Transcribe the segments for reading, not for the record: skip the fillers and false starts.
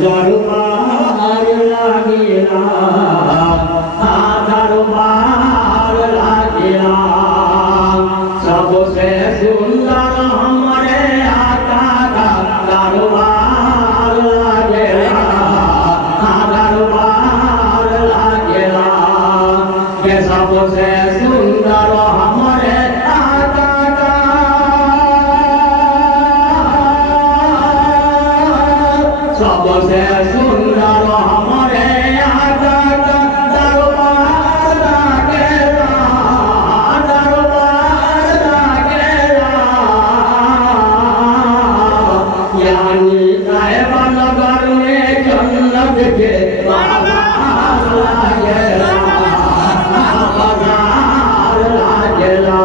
दरबार लागेला दरबार लागेला सबसे सुंदर हमारे आका का दरबार लागेला दरबार लागेला के सबसे सुंदर हमारे आका का सबसे सुंदर हमारे आका का दरबार लागेला दरबार लागेला यानी साहिबन नगर में जन्नत के बाजार लागेला बाजार लागेला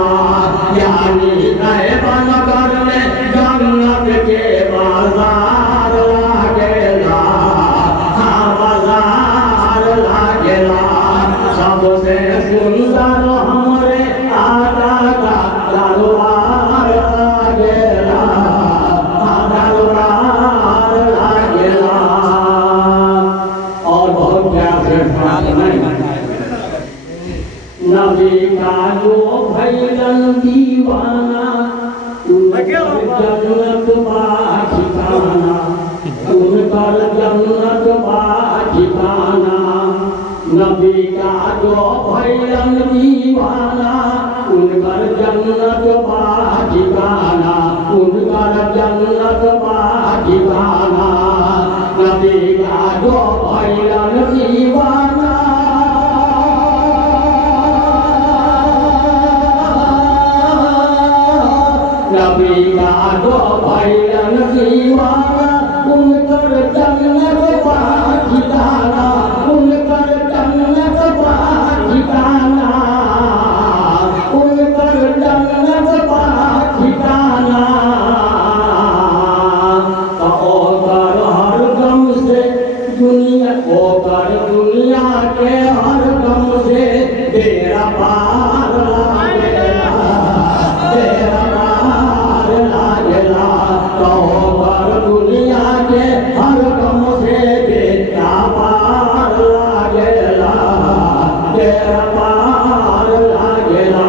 यानी साहिबन नगर में जन्नत के बाजार लागेला बाजार लागेला सबसे सुंदर हमारे आका का दरबार लागेला दरबार लागेला और बहुत प्यार से नबी का जो भैलन दीवाना जन्नत ठिकाना उनकर जन्नत ठिकाना नबी का जो भैलन दीवाना उनकर जन्नत ठिकाना उनकर जन्नत ठिकाना नबी का जो भैलन दीवाना नबी का जो भैलन दीवाना उनकर जन्नत ठिकाना उनकर जन्नत ठिकाना उनकर जन्नत ठिकाना ओकर हर गम से दुनिया ओकर दुनिया के हर गम से तेरा पार लागेला तेरा पार लागेला ओकर दुनिया के हर गम से तेरा पार लागेला तेरा पार लागेला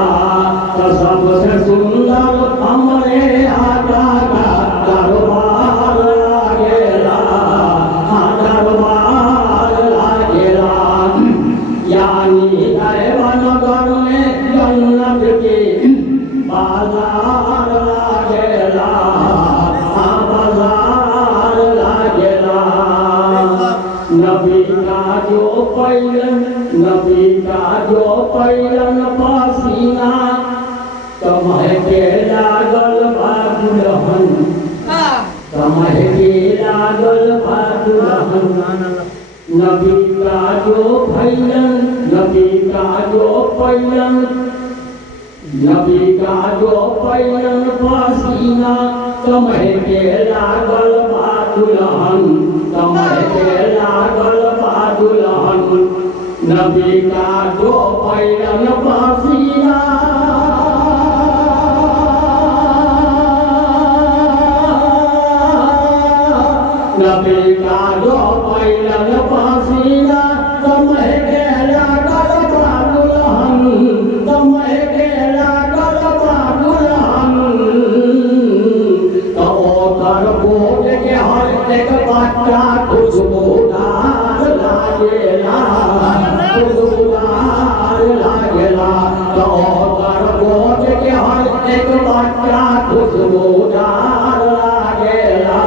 तो सबसे सुंदर हमरे आका का दरबार लागेला दरबार लागेला यानी साहिबनगर में जन्नत के बाजार लागेला बाजार लागेला नबी का जो पैलन पसीना कमह के लागल बा दुल्हन कमह के लागल बा दुल्हन नबी का जो पैलन नबी का जो पैलन पसीना कमह के लागल बा दुल्हन कमह के लागल बा दुल्हन नबी का जो पैलन पसीना नबी का जो पैलन पसीना कमह के लागल बा दुल्हन कमह के लागल बा दुल्हन तो ओकर बोझ के हर एक बच्चा खुशबूदार लागेला खुशबूदार लागेला तो ओकर बोझ के हर एक बच्चा खुशबूदार लागेला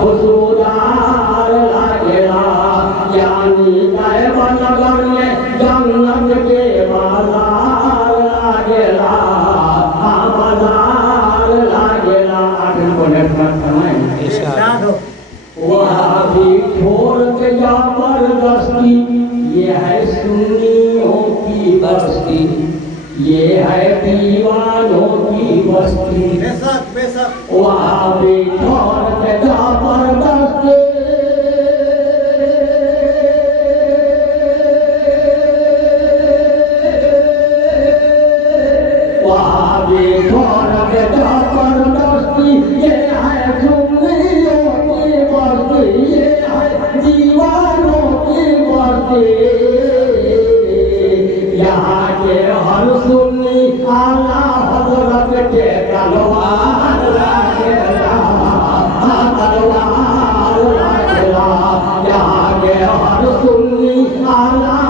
खुशबूदार लागेला यानी साहिबनगर में जन्नत के बाजार लागेला बाजार लागेला वहाँ भी छोड़ के जबरदस्ती ये है सुन्नियों की बस्ती ये है दीवानों की बस्ती वहाँ भी छोड़ के जबरदस्ती वहाँ भी छोड़ के जबरदस्ती ये है सुन्नियों की बस्ती यहाँ के हर सुन्नी आला हजरत के तलवार रखेला, तलवार रखेला। यहाँ के हर सुन्नी आला